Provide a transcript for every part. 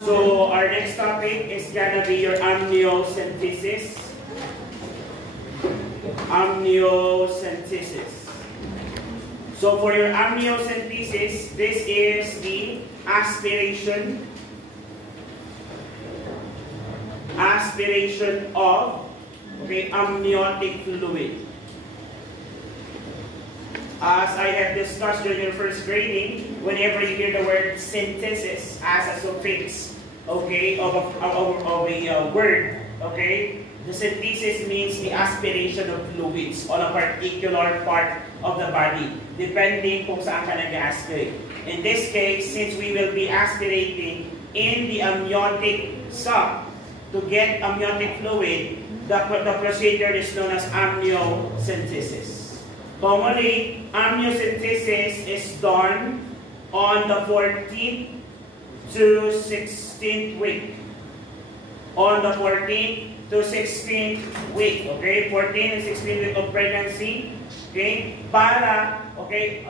So our next topic is gonna be your amniocentesis. Amniocentesis. So for your amniocentesis, this is the aspiration of amniotic fluid. As I have discussed during your first grading, whenever you hear the word synthesis as a suffix, of a word, the synthesis means the aspiration of fluids on a particular part of the body, depending kung saan ka nag-aspirate. In this case, since we will be aspirating in the amniotic sac to get amniotic fluid, the procedure is known as amniocentesis. Commonly, amniocentesis is done on the 14th to 16th week. On the 14th to 16th week, 14th and 16th week of pregnancy,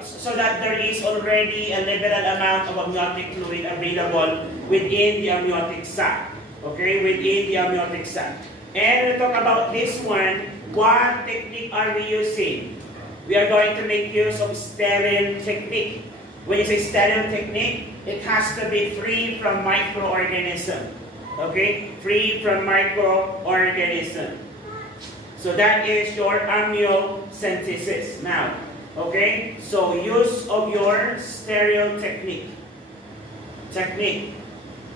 so that there is already a liberal amount of amniotic fluid available within the amniotic sac, within the amniotic sac. And to talk about this one, what technique are we using? We are going to make use of sterile technique. When you say sterile technique, it has to be free from microorganism. Free from microorganism. So that is your amniocentesis. Now, so use of your sterile technique.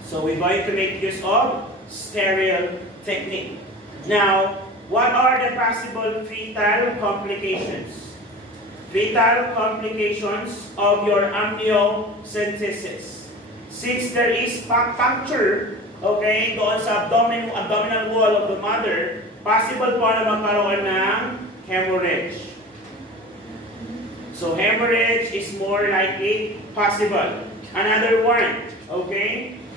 So we're going to make use of sterile technique. Now, what are the possible fetal complications? Fetal complications of your amniocentesis. Since there is puncture, doon sa abdominal wall of the mother, possible po na magkaroon ng hemorrhage. So hemorrhage is more likely possible. Another one,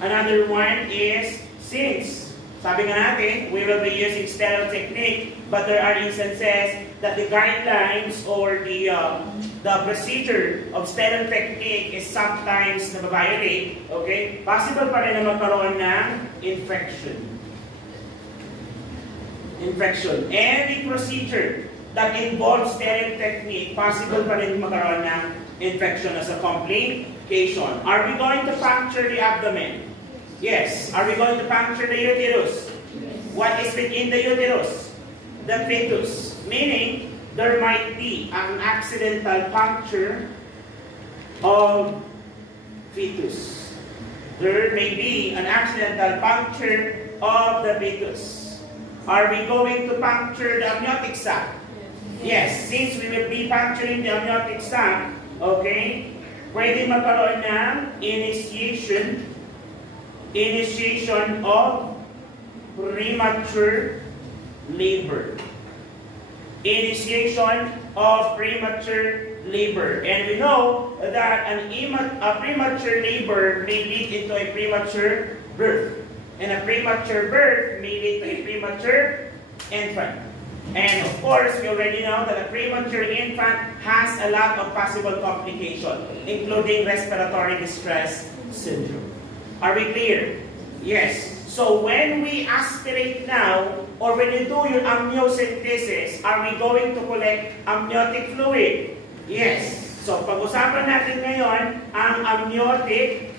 Another one is, since sabi nga natin, we will be using sterile technique, but there are instances that the guidelines or the procedure of sterile technique is sometimes nababiolate, Possible pa rin na magkaroon ng infection. Any procedure that involves sterile technique, possible pa rin magkaroon ng infection as a complication. Are we going to puncture the abdomen? Yes. Are we going to puncture the uterus? What is within the uterus? The fetus. Meaning, there might be an accidental puncture of fetus. There may be an accidental puncture of the fetus. Are we going to puncture the amniotic sac? Yes. Since we will be puncturing the amniotic sac, pwede magkaroon ng initiation of premature labor. Initiation of premature labor. And we know that a premature labor may lead into a premature birth. And a premature birth may lead to a premature infant. And of course, we already know that a premature infant has a lot of possible complications, including respiratory distress syndrome. Are we clear? Yes. So when we aspirate now, or when you do your amniocentesis, are we going to collect amniotic fluid? Yes. So pag-usapan natin ngayon ang amniotic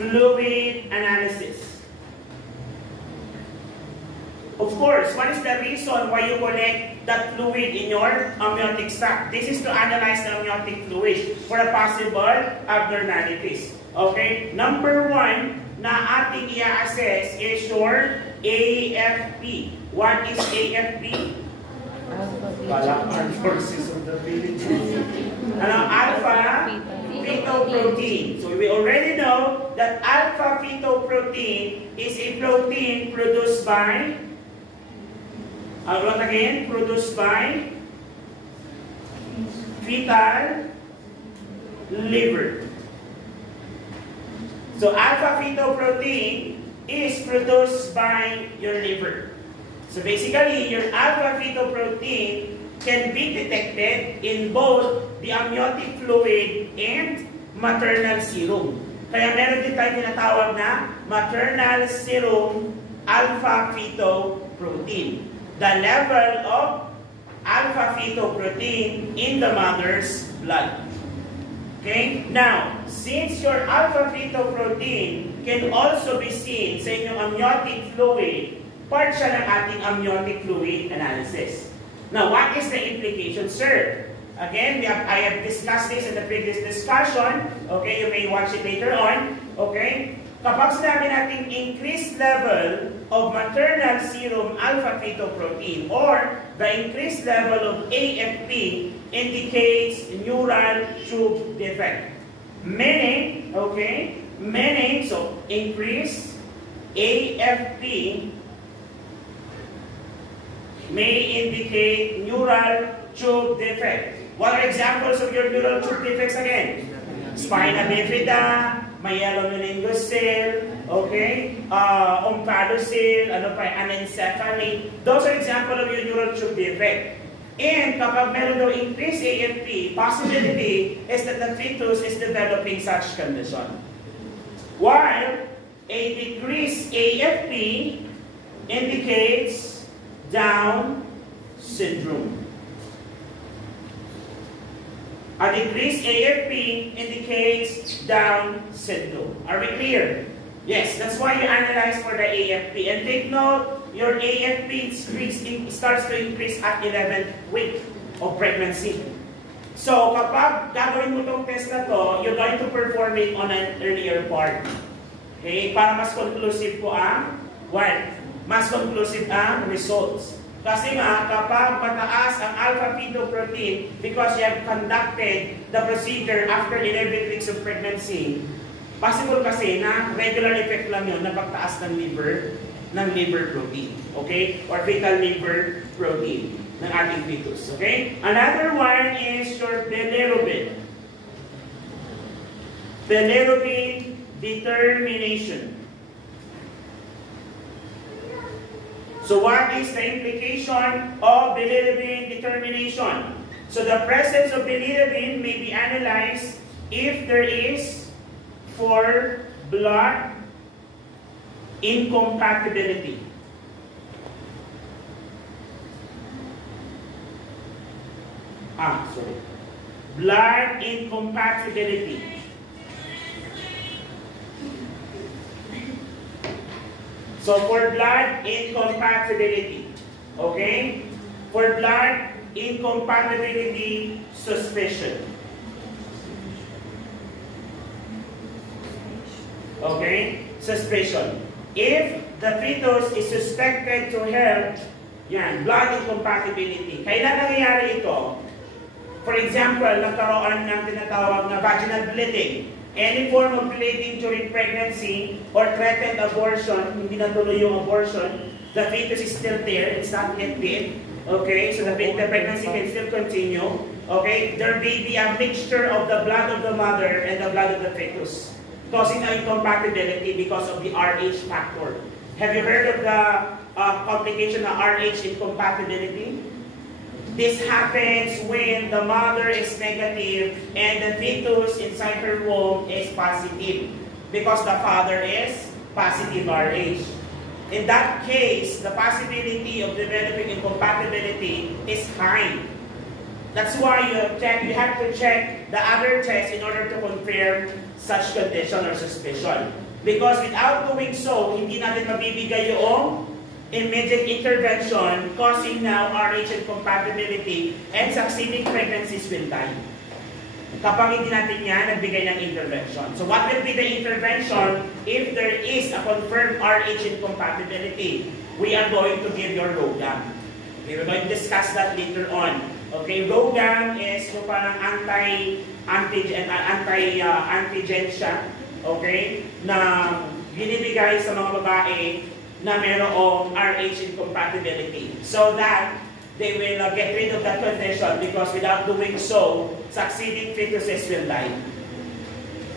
fluid analysis. Of course, what is the reason why you collect that fluid in your amniotic sac? This is to analyze the amniotic fluid for a possible abnormalities. Number one na ating i-assess is your AFP. What is AFP? Armed Forces of the Philippines. Alpha fetoprotein. So we already know that alpha fetoprotein is a protein produced by produced by fetal liver. So alpha fetoprotein is produced by your liver. So basically, your alpha fetoprotein can be detected in both the amniotic fluid and maternal serum. Kaya meron din tayo tinatawag na maternal serum alpha-fetoprotein. The level of alpha-fetoprotein in the mother's blood. Okay? Now, since your alpha-fetoprotein can also be seen sa inyong amniotic fluid, part siya ng ating amniotic fluid analysis. Now, what is the implication, sir? Again, I have discussed this in the previous discussion. Okay, you may watch it later on. Okay? Kapag sinabi natin increased level of maternal serum alpha-fetoprotein or the increased level of AFP indicates neural tube defect. Meaning, okay, so increased AFP may indicate neural tube defect. What are examples of your neural tube defects again? Spina bifida, myelomeningocele, okay, omphalocele, anencephaly. Those are examples of your neural tube defect. And kapag meron daw increased AFP, possibility is that the fetus is developing such condition. While a decreased AFP indicates Down syndrome. A decreased AFP indicates Down syndrome. Are we clear? Yes, that's why you analyze for the AFP. And take note, your AFP starts to increase at 11th week of pregnancy. So, kapag gagawin mo itong test na to, you're going to perform it on an earlier part. Okay? Para mas conclusive po ang mas conclusive ang results. Kasi nga, kapag mataas ang alpha-fetoprotein, because you have conducted the procedure after 11 weeks of pregnancy, possible kasi na regular effect lang yun na pagtaas ng liver protein. Okay? Or fetal liver protein ng ating fetus. Okay? Another one is your bilirubin. Bilirubin determination. So what is the implication of bilirubin determination? So the presence of bilirubin may be analyzed if there is for blood incompatibility. Blood incompatibility. So for blood incompatibility, okay? For blood incompatibility suspicion. Okay? Suspicion. If the fetus is suspected to have blood incompatibility, kailan nangyayari ito? For example, nagkaroon ng tinatawag na vaginal bleeding. Any form of bleeding during pregnancy or threatened abortion, hindi natuloy yung abortion, the fetus is still there, it's not yet dead. Okay, so the pregnancy can still continue. Okay, there may be a mixture of the blood of the mother and the blood of the fetus, causing an incompatibility because of the Rh factor. Have you heard of the complication of Rh incompatibility? This happens when the mother is negative and the fetus inside her womb is positive because the father is positive Rh. In that case, the possibility of developing incompatibility is high. That's why you have to check the other tests in order to confirm such condition or suspicion. Because without doing so, hindi natin mabibigay yung immediate intervention causing now Rh incompatibility and succeeding pregnancies will die. Kapag hindi natin yan, nagbigay ng intervention. So what will be the intervention if there is a confirmed Rh incompatibility? We are going to give your RhoGAM. Okay, we're going to discuss that later on. Okay, RhoGAM is yung parang antigen siya, okay, na binibigay sa mga babae na mayroong Rh incompatibility so that they will get rid of that condition because without doing so, succeeding fetuses will die.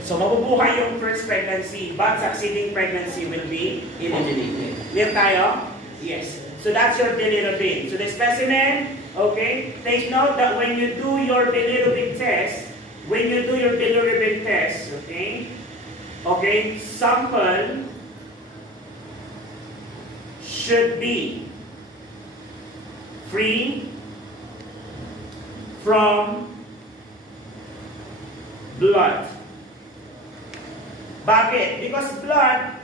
So mabubuhay yung first pregnancy but succeeding pregnancy will be eliminated. Clear tayo? Yes. So that's your bilirubin. So the specimen, okay, take note that when you do your bilirubin test, okay, okay, sample should be free from blood. Bakit? Because blood,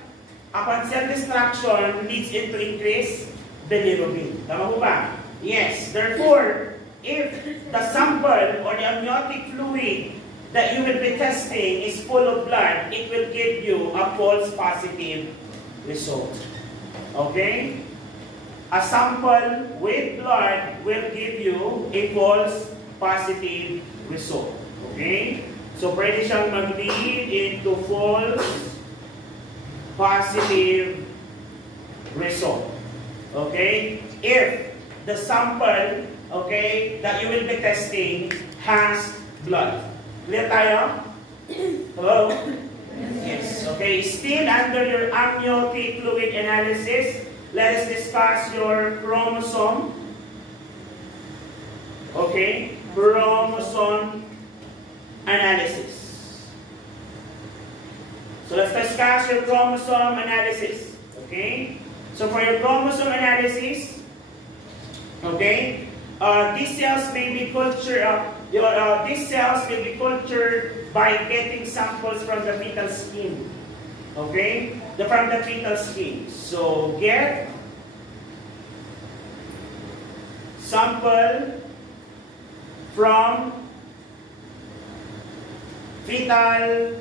upon cell destruction, leads into increased bilirubin. Tama po ba? Yes. Therefore, if the sample or the amniotic fluid that you will be testing is full of blood, it will give you a false positive result. Okay? A sample with blood will give you a false positive result. Okay? So, pwede siyang mag-lead into false positive result. Okay? If the sample, okay, that you will be testing has blood. Clear tayo? Hello? Yes. Okay. Still under your amniotic fluid analysis, let us discuss your chromosome. Okay? Chromosome analysis. So let's discuss your chromosome analysis. Okay? So for your chromosome analysis, okay, these cells may be cultured. These cells will be cultured by getting samples from the fetal skin. Okay, from the fetal skin. So get sample from fetal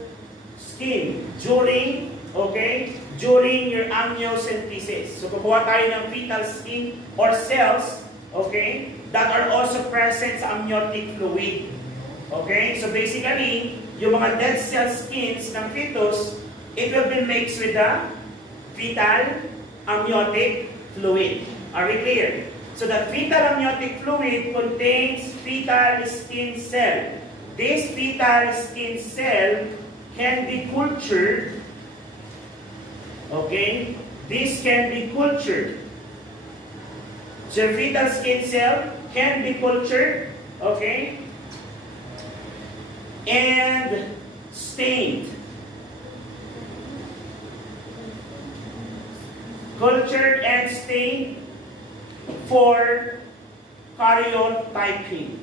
skin during, okay, during your amniocentesis. So kukuha tayo ng fetal skin or cells, okay, that are also present sa amniotic fluid. Okay, so basically, yung mga dead cell skins ng fetus, it will be mixed with the fetal amniotic fluid. Are we clear? So the fetal amniotic fluid contains fetal skin cell. This fetal skin cell can be cultured. Okay? This can be cultured. So fetal skin cell can be cultured. Okay? And stained. Cultured and stained for karyotyping.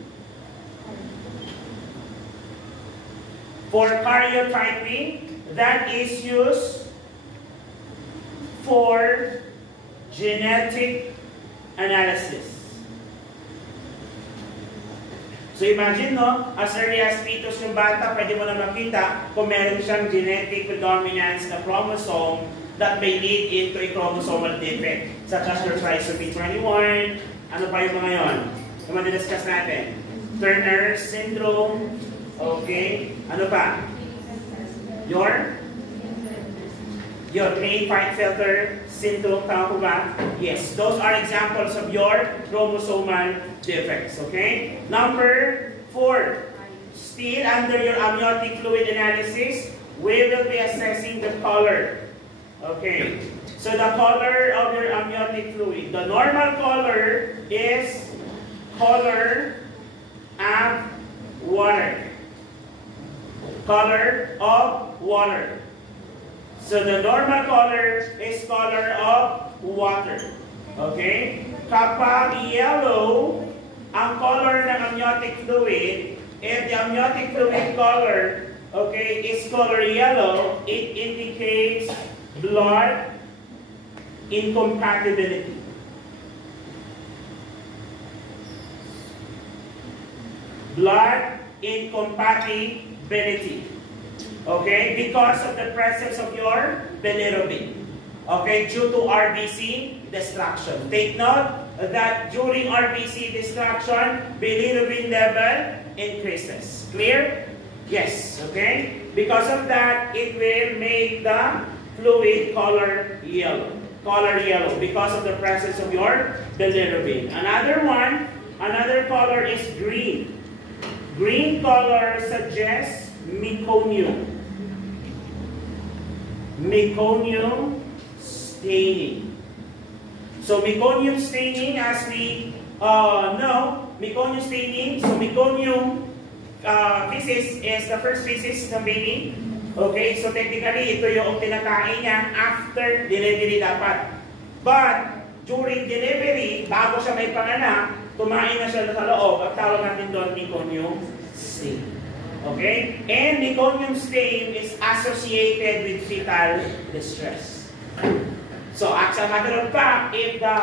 For karyotyping, that is used for genetic analysis. So imagine, no, as early as fetus yung bata, pwede mo na makita kung meron siyang genetic predominance na chromosome that may lead into a chromosomal defect, such as your trisomy 21, ano pa yung mga yon? Yung mga discuss natin. Turner syndrome, okay, ano pa? Your Klinefelter syndrome, tama po ba? Yes, those are examples of your chromosomal defects, okay? Number 4, still under your amniotic fluid analysis, we will be assessing the color. Okay, so the color of your amniotic fluid. The normal color is color of water. Color of water. So the normal color is color of water. Okay? Kapag yellow ang color ng amniotic fluid, if the amniotic fluid color, okay, is color yellow, it indicates blood incompatibility. Blood incompatibility. Okay? Because of the presence of your bilirubin. Okay? Due to RBC destruction. Take note that during RBC destruction, bilirubin level increases. Clear? Yes. Okay? Because of that, it will make the fluid color yellow. Color yellow because of the presence of your bilirubin. Another color is green. Green color suggests meconium. Meconium staining. So meconium staining, as we know, meconium staining, so meconium feces is the first feces ng baby. Okay, so technically, ito yung tinakain niya after delivery dapat. But, during delivery, bago siya may panganak, tumain na siya sa loob, at tawag natin doon meconium stain. Okay? And meconium stain is associated with fetal distress. So, as a matter of fact, if the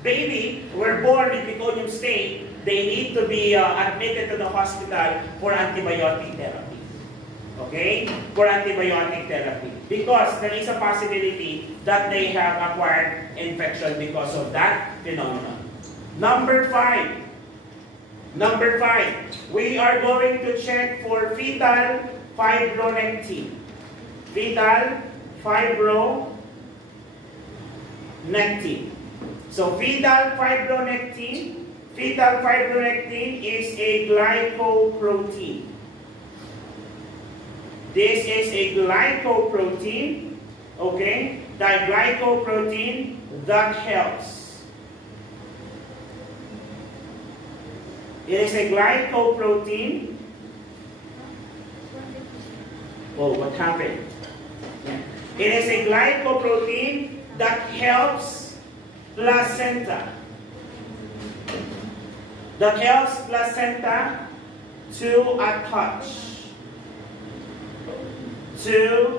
baby were born with meconium stain, they need to be admitted to the hospital for antibiotic therapy. Okay? For antibiotic therapy. Because there is a possibility that they have acquired infection because of that phenomenon. Number 5. We are going to check for fetal fibronectin. Fetal fibronectin. So fetal fibronectin is a glycoprotein. This is a glycoprotein, okay? The glycoprotein that helps. It is a glycoprotein. Oh, what happened? Yeah. It is a glycoprotein that helps placenta. That helps placenta to attach to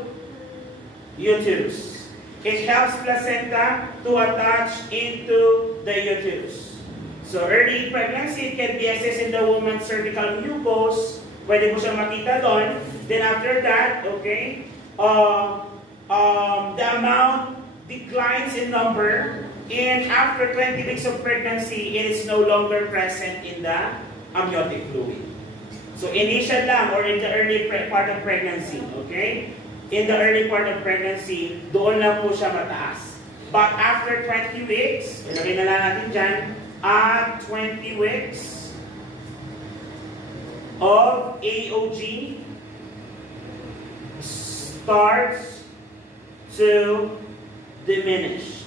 uterus. It helps placenta to attach into the uterus. So early pregnancy can be assessed in the woman's cervical mucus. Pwede mo siyang makita doon. Then after that, okay, the amount declines in number. And after 20 weeks of pregnancy, it is no longer present in the amniotic fluid. So initial lang or in the early part of pregnancy, okay? In the early part of pregnancy, doon lang po siya mataas. But after 20 weeks, ilagay na lang natin dyan, at 20 weeks of AOG starts to diminish.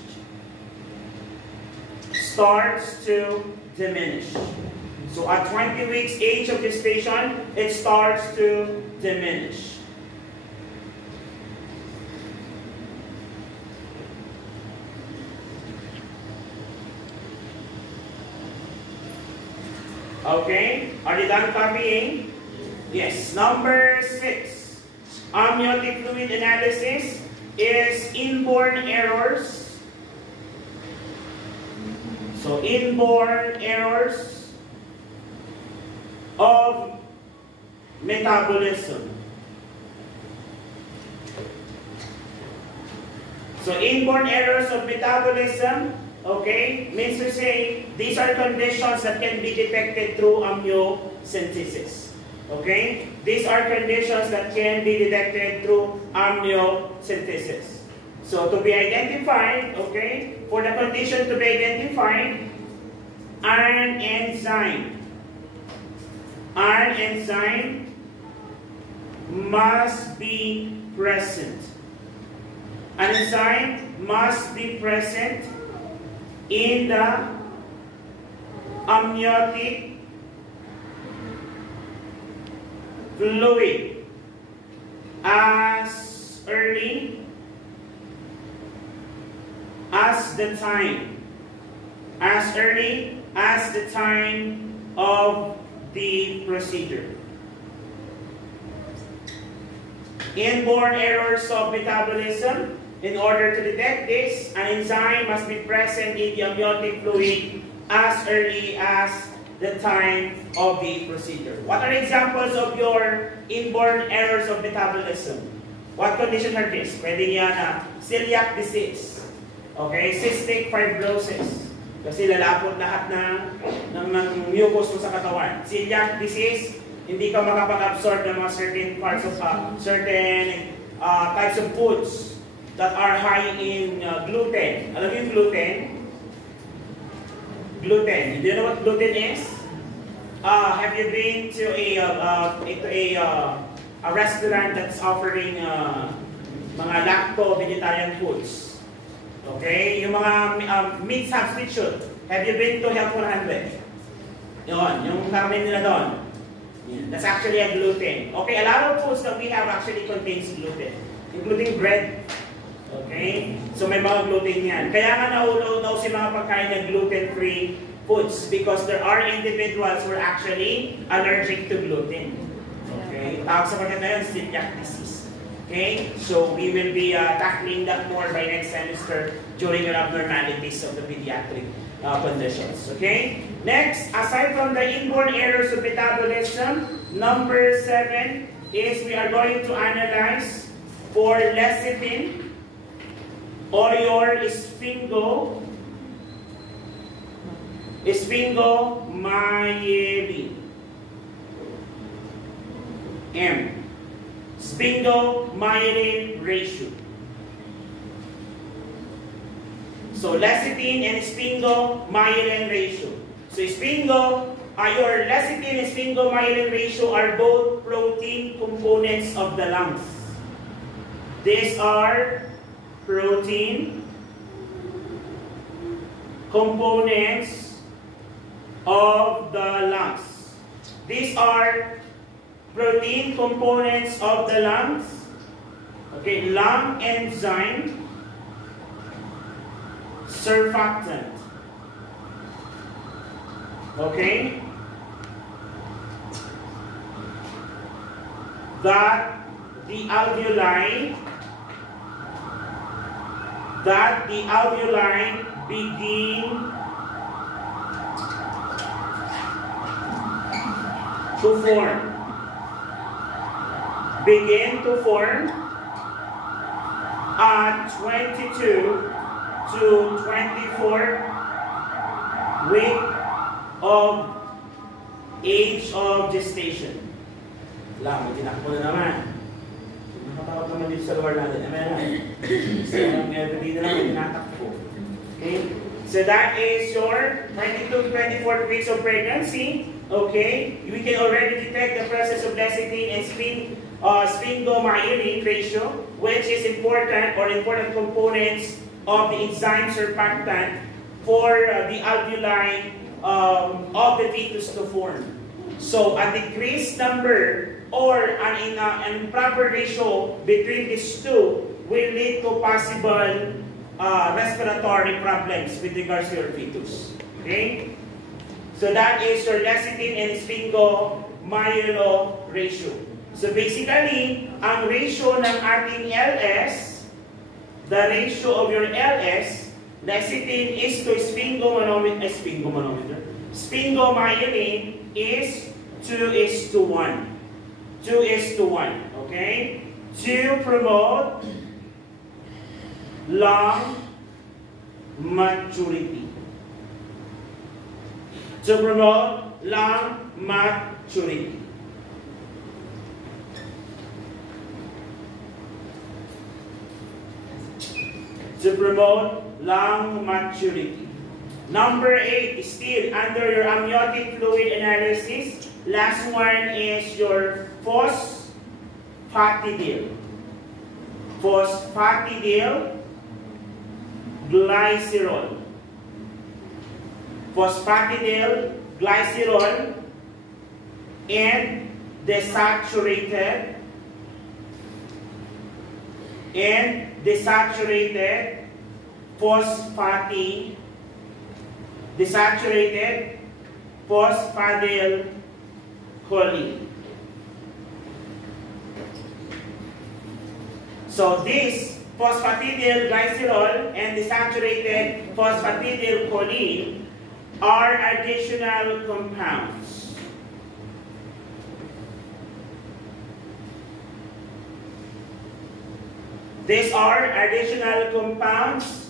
So at 20 weeks age of gestation, it starts to diminish. Okay, are you done copying? Yes. Number 6. Amniotic fluid analysis is inborn errors. So inborn errors of metabolism. So inborn errors of metabolism, okay, means to say these are conditions that can be detected through amniocentesis. Okay? These are conditions that can be detected through amniocentesis. So to be identified, okay, for the condition to be identified, an enzyme must be present. An enzyme must be present in the amniotic fluid as early as the time of the procedure. Inborn errors of metabolism. In order to detect this, an enzyme must be present in the amniotic fluid as early as the time of the procedure. What are examples of your inborn errors of metabolism? What condition are these? Pwede niya na celiac disease. Okay, cystic fibrosis. Kasi lalapot lahat ng mucus mo sa katawan. Celiac disease, hindi ka makapag-absorb ng mga certain parts of certain types of foods that are high in gluten. Alam mo yung gluten? Gluten. Do you know what gluten is? Have you been to a restaurant that's offering mga lacto-vegetarian foods? Okay, yung mga meat substitute. Have you been to Health 100? Yun, yung karne nila doon. Yeah, that's actually a gluten. Okay, a lot of foods that we have actually contains gluten, including bread. Okay? So may mga gluten yan. Kaya nga nauunaw si mga pagkain ng gluten-free foods because there are individuals who are actually allergic to gluten. Okay? Tawag sa kanya na yun, celiac disease. Okay? So we will be tackling that more by next semester during your abnormalities of the pediatric conditions. Okay? Next, aside from the inborn errors of metabolism, number 7 is we are going to analyze for lecithin or your sphingomyelin. Sphingomyelin ratio. So lecithin and sphingomyelin ratio. So your lecithin and sphingomyelin ratio are both protein components of the lungs. These are protein components of the lungs. These are protein components of the lungs. Okay, lung enzyme, surfactant. Okay? That the alveoli begin to form at 22 to 24 week of age of gestation. Lang, may tinakbo na naman. Nakatawag naman dito sa lugar natin. So, everyday na lang may tinatakbo. Okay? So that is your 22 to 24 weeks of pregnancy. Okay? We can already detect the presence of lecithin and sphingomyelin ratio, which is important components of the enzyme surfactant for the alveoli of the fetus to form. So a decreased number or an improper ratio between these two will lead to possible respiratory problems with regards to your fetus. Okay? So that is your lecithin and sphingomyelin ratio. So basically, ang ratio ng ating LS, the ratio of your LS, lecithin is to sphingomyelin is 2:1. 2:1. Okay? To promote lung maturity. To promote lung maturity. To promote lung maturity. Number 8 is still under your amniotic fluid analysis. Last one is your phosphatidylglycerol. Phosphatidylglycerol and desaturated phosphatidylcholine. So this phosphatidylglycerol and desaturated phosphatidylcholine are additional compounds. These are additional compounds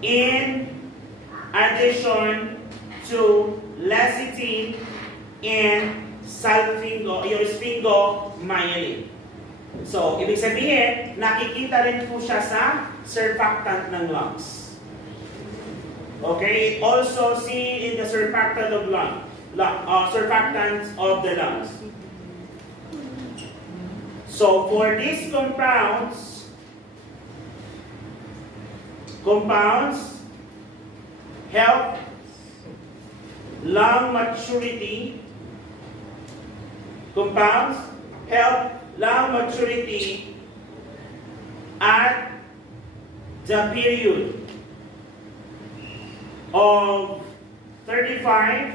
in addition to lecithin and sphingomyelin. So, ibig sabihin, nakikita rin po siya sa surfactant ng lungs. Okay? Also seen in the surfactant of surfactants of the lungs. So, for these compounds help lung maturity compounds help lung maturity at the period of 35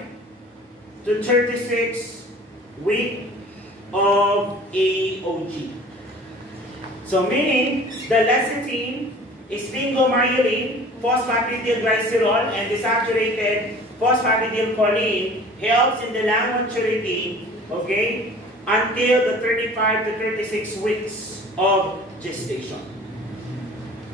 to 36 week of AOG. So meaning the lecithin, sphingomyelin, phosphatidylglycerol, and desaturated phosphatidylcholine helps in the lung maturity, okay, until the 35 to 36 weeks of gestation.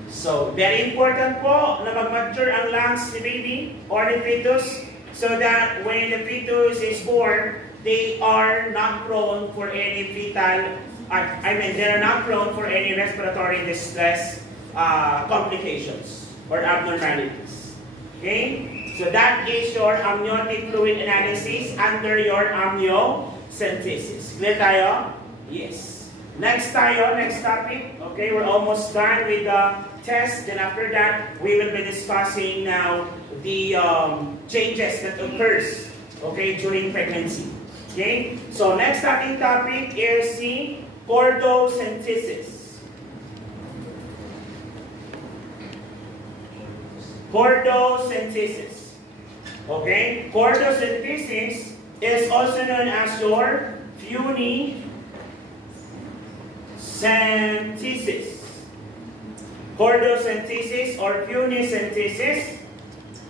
So, very important po na mag-mature ang lungs ni baby or the fetus so that when the fetus is born, they are not prone for any fetal, they are not prone for any respiratory distress complications or abnormalities. Okay? So that is your amniotic fluid analysis under your amniocentesis. Clear tayo? Yes. Next topic. Okay, we're almost done with the test. Then after that, we will be discussing now the changes that occurs, okay, during pregnancy. Okay, so next topic is the chordocentesis. Chordocentesis. Okay, chordocentesis is also known as your funicentesis. Chordocentesis or funicentesis.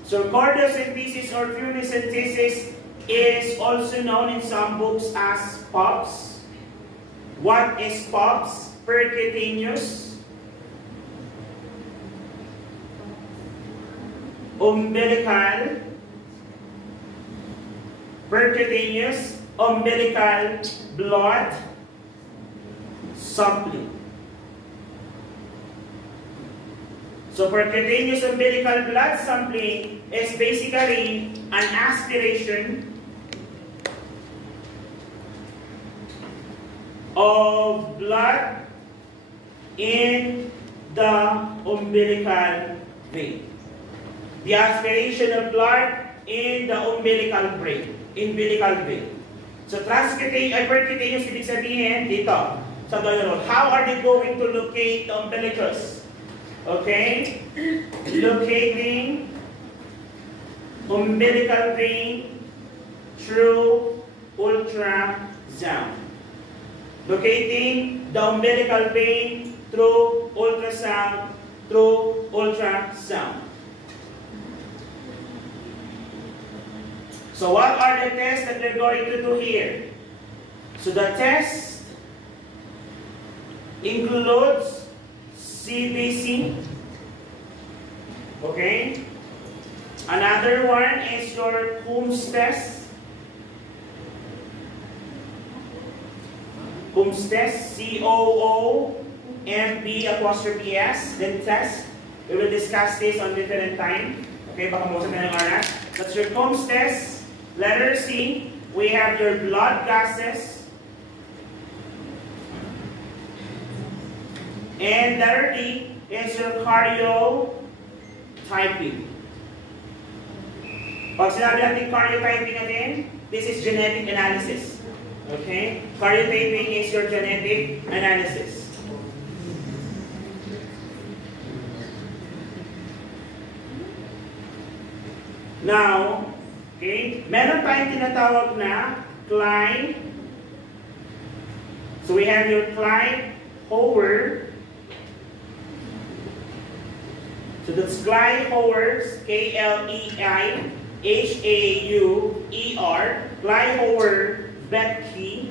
So chordocentesis or funicentesis is also known in some books as POPS. What is POPS? Percutaneous umbilical blood sampling. So percutaneous umbilical blood sampling is basically an aspiration of blood in the umbilical vein. The aspiration of blood in the umbilical vein. So percutaneous ibig sabihin dito sa duodenal. How are they going to locate the umbilicus? Okay, locating umbilical vein through ultrasound. Locating the umbilical vein through ultrasound. So what are the tests that we're going to do here? So the test includes CBC. Okay. Another one is your Coombs test. Coombs test, COOMB'(S), then test. We will discuss this on different time. Okay, baka mo sa ng oras. That's your Coombs test. Letter C, we have your blood gases. And letter D is your karyotyping. Pag sinabi natin karyotyping natin, this is genetic analysis. Okay? Karyotyping is your genetic analysis. Now, okay, meron tayong tinatawag na Klein. So we have your Klein-Hauer. So that's Klein-Hauer, K-L-E-I-H-A-U-E-R, Klein-Hauer-Betke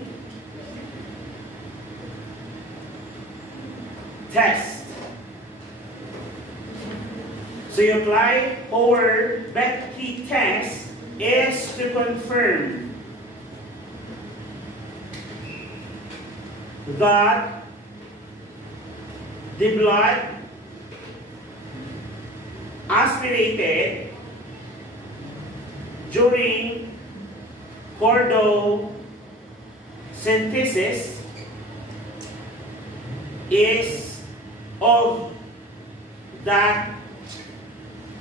test. So your Klein-Hauer-Betke test is to confirm that the blood aspirated during chordocentesis is of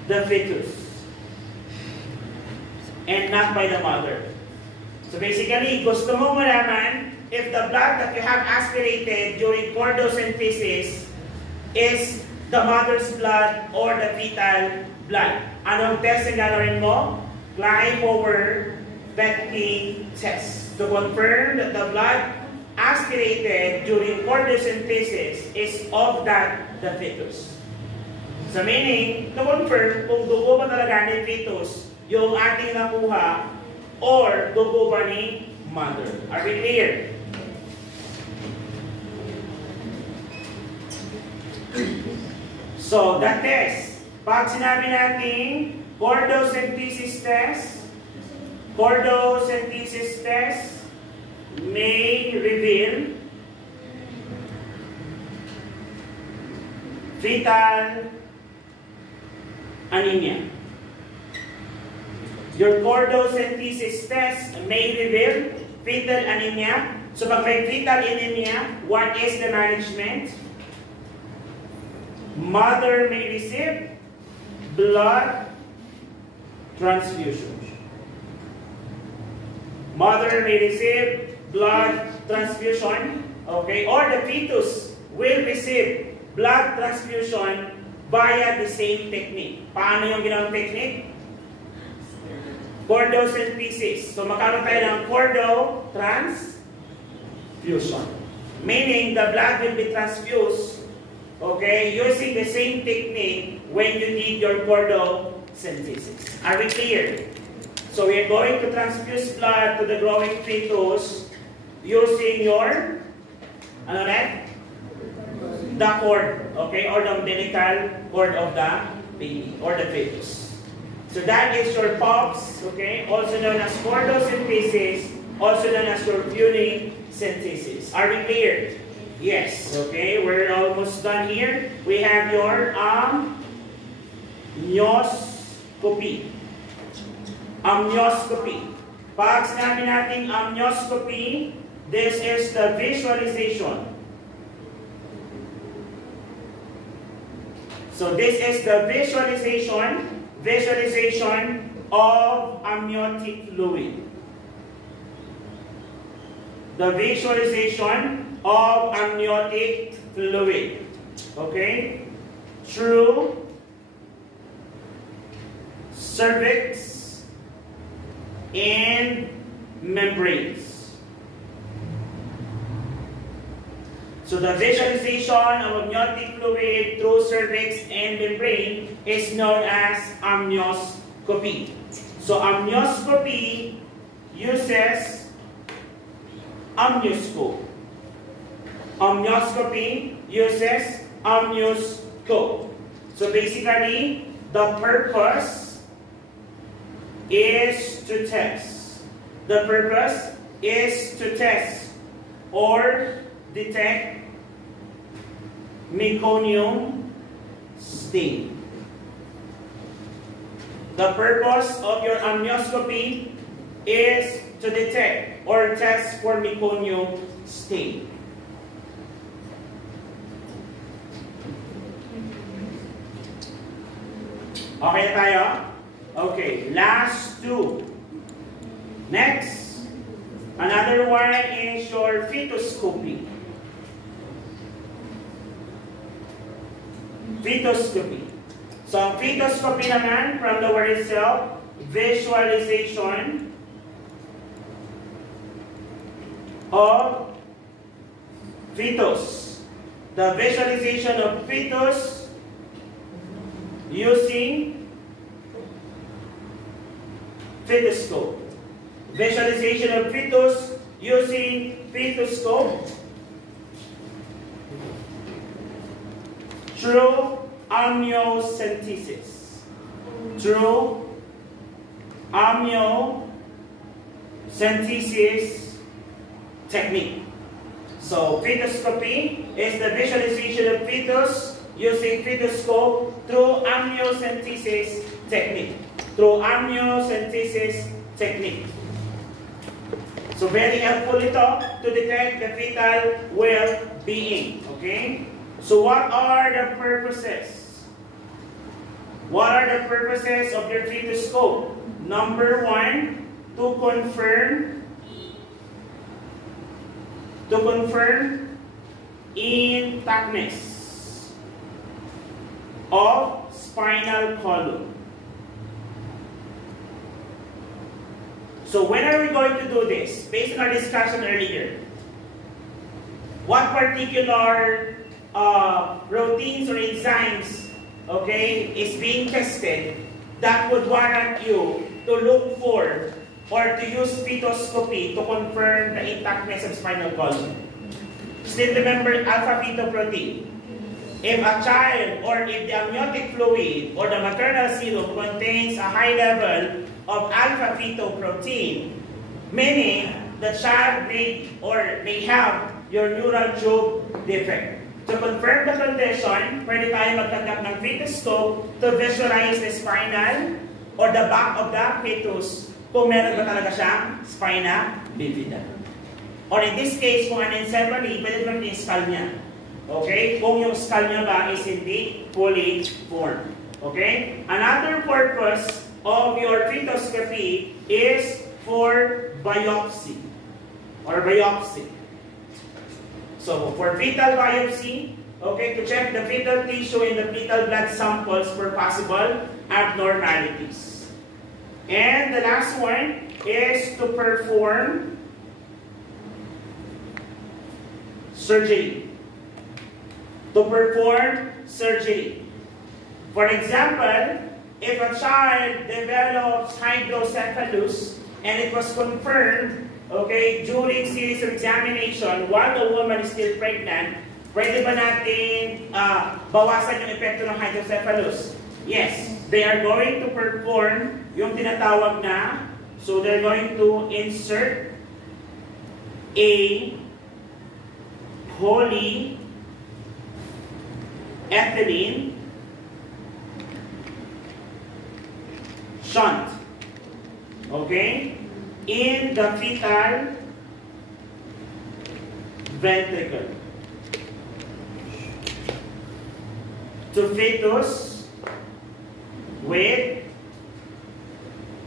the fetus and not by the mother. So basically, gusto mo malaman if the blood that you have aspirated during chordosynthesis is the mother's blood or the fetal blood. Anong test ang gagawin mo? Klein-Bauer Betting test to confirm that the blood aspirated during chordosynthesis is of that the fetus. So meaning, to confirm kung dugo ba talaga ni fetus yung ating nakuha or dugo ba ni mother. Are we clear? So, the test. Pag sinabi natin chordosynthesis test may reveal fetal anemia. Your chordosynthesis test may reveal fetal anemia. So pag may fetal anemia, what is the management? Mother may receive blood transfusion. Mother may receive blood transfusion, okay, or the fetus will receive blood transfusion via the same technique. Paano yung ginawang technique? Chordosynthesis. So magkaroon tayo ng chordotransfusion. Meaning the blood will be transfused, okay, using the same technique when you need your chordosynthesis. Are we clear? So we are going to transfuse blood to the growing fetus using your, ano that? The cord, okay, or the umbilical cord of the baby or the fetus. So that is your POPs, okay, also known as chordosynthesis, also known as your Punney synthesis. Are we clear? Yes, okay, we're almost done here. We have your amnioscopy. Amnioscopy. Pag sinabi natin amnioscopy, this is the visualization. So this is the visualization of amniotic fluid. The visualization of amniotic fluid. Okay? Through cervix and membranes. So the visualization of amniotic fluid through cervix and membrane is known as amnioscopy. So amnioscopy uses amnioscope. Amnioscopy uses amnioscope. So basically, the purpose is to test. The purpose is to test or detect meconium stain. The purpose of your amnioscopy is to detect or test for meconium stain. Okay na tayo? Okay, last two. Next, another one is your fetoscopy. Fetoscopy. So, fetoscopy naman, from the word itself, visualization of fetus. The visualization of fetus using fetoscope. Visualization of fetus using fetoscope through amniocentesis. Through amniocentesis technique. So, fetoscopy is the visualization of fetus using fetoscope through amniocentesis technique. Through amniocentesis technique. So, very helpful ito to detect the fetal well-being. Okay? So, what are the purposes? What are the purposes of your fetoscope? Number one, to confirm to confirm intactness of spinal column. So when are we going to do this? Based on our discussion earlier, what particular proteins or enzymes, okay, is being tested that would warrant you to look for or to use fetoscopy to confirm the intactness of spinal column? Still remember alpha-fetoprotein. If a child or if the amniotic fluid or the maternal serum contains a high level of alpha-fetoprotein, meaning the child may have your neural tube defect. To confirm the condition, pwede tayo magtanggap ng fetoscope to visualize the spinal or the back of the fetus kung meron ba talaga siyang spina bifida. Or in this case, kung anencephaly, pwede naman yung skull niya. Okay? Kung yung skull niya ba is hindi fully formed. Okay? Another purpose of your fetoscopy is for biopsy. Or biopsy. So, for fetal biopsy, okay, to check the fetal tissue and the fetal blood samples for possible abnormalities. And the last one is to perform surgery. To perform surgery. For example, if a child develops hydrocephalus and it was confirmed, okay, during series of examination while the woman is still pregnant, pwede ba natin bawasan yung epekto ng hydrocephalus? Yes, they are going to perform yung tinatawag na, so they're going to insert a polyethylene shunt, okay, in the fetal ventricle to fetus with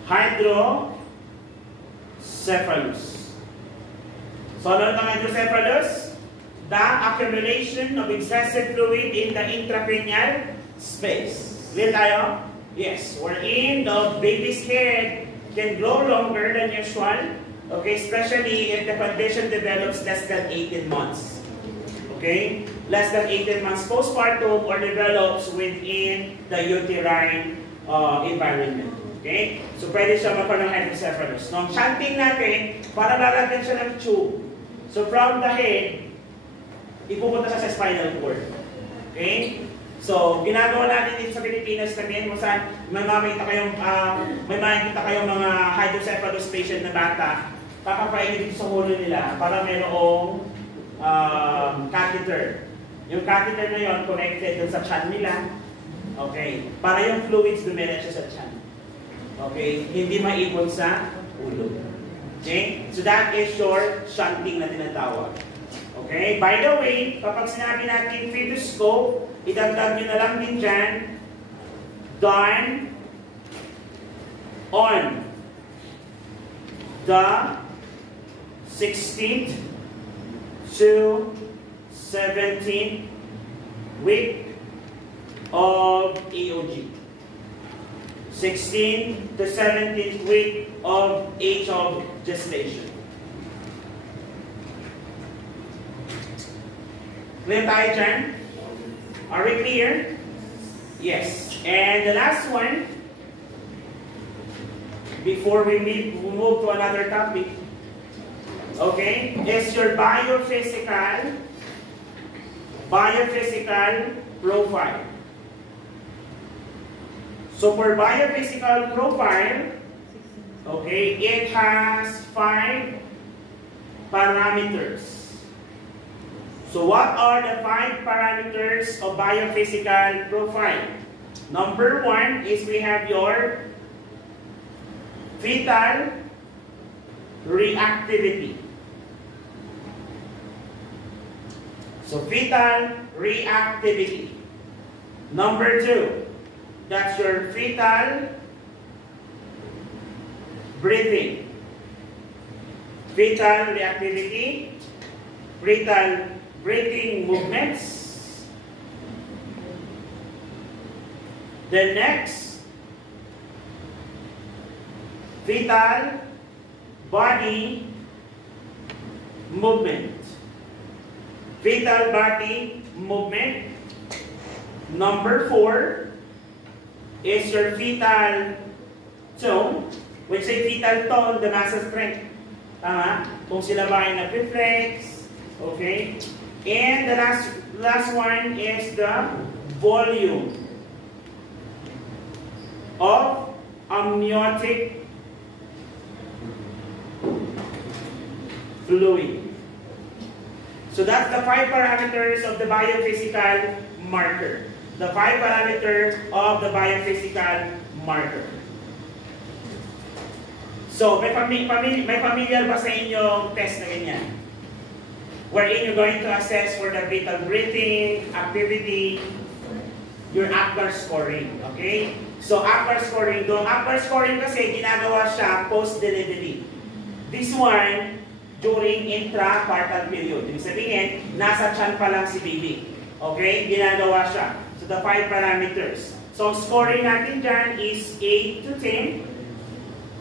hydrocephalus. So ano ang hydrocephalus? The accumulation of excessive fluid in the intracranial space. Clear tayo? Yes. Wherein the baby's head can grow longer than usual, okay, especially if the condition develops less than 18 months. Okay? Less than 18 months postpartum or develops within the uterine environment. Okay? So, pwede siya magkaroon ng hydrocephalus. Nung shunting natin, para lalagyan siya ng tube. So, from the head, ipupunta siya sa spinal cord. Okay? So, ginagawa natin dito sa Pilipinas kami, kung saan may makikita kayong mga hydrocephalus patient na bata, papapainin dito sa ulo nila para mayroong catheter. Yung catheter na yon connected dun sa tiyan nila. Okay. Para yung fluids dumiretso sa tiyan. Okay. Hindi maipon sa ulo. Okay. So that is your shunting na tinatawag. Okay. By the way, kapag sinabi natin fetoscope, idagdag nyo na lang din dyan, done on the 16th to 17th week of AOG. 16th to 17th week of age of gestation. Clear tayo dyan? Are we clear? Yes. And the last one, before we move to another topic, okay, is your biophysical profile. So for biophysical profile, okay, it has 5 parameters. So what are the 5 parameters of biophysical profile? Number 1 is we have your fetal reactivity. So fetal reactivity. Number 2, that's your fetal breathing. Fetal reactivity. fetal breathing movements. The next, fetal body movement. Fetal body movement. Number 4 is your fetal tone. When say fetal tone, the muscle strength. Tama? Kung sila ba ay nag-reflex. Okay? And the last one is the volume of amniotic fluid. So that's the 5 parameters of the biophysical marker. The 5 parameters of the biophysical marker. So, may familiar ba sa inyong test na ganyan? Wherein you're going to assess for the fetal breathing, activity, your Apgar scoring. Okay? So, Apgar scoring. Doon, Apgar scoring kasi ginagawa siya post-delivery. This one, during intrapartal period. Ibig sabihin, nasa tiyan pa lang si baby. Okay? Ginagawa siya. So, the 5 parameters. So, scoring natin dyan is 8 to 10.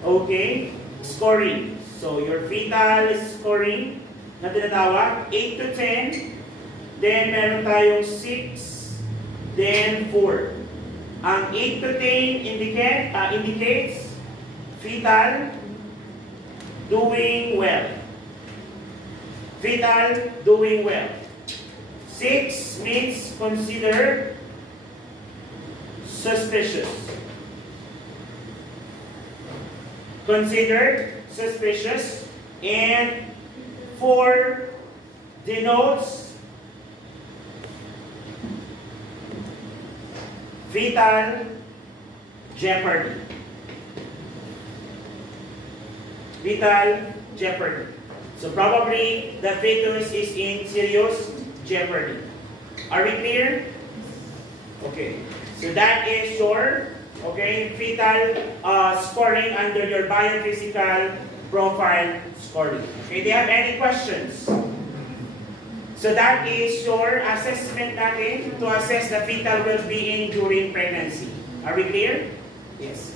Okay? Scoring. So, your fetal scoring na tinatawag, 8 to 10. Then, meron tayong 6. Then, 4. Ang 8 to 10 indicates fetal doing well. Fetal doing well. 6 means considered suspicious. Considered suspicious. And 4 denotes fetal jeopardy. Fetal jeopardy. So probably the fetus is in serious jeopardy. Are we clear? Okay. So that is your fetal scoring under your biophysical profile scoring. Okay, do you have any questions? So that is your assessment natin to assess the fetal well-being during pregnancy. Are we clear? Yes.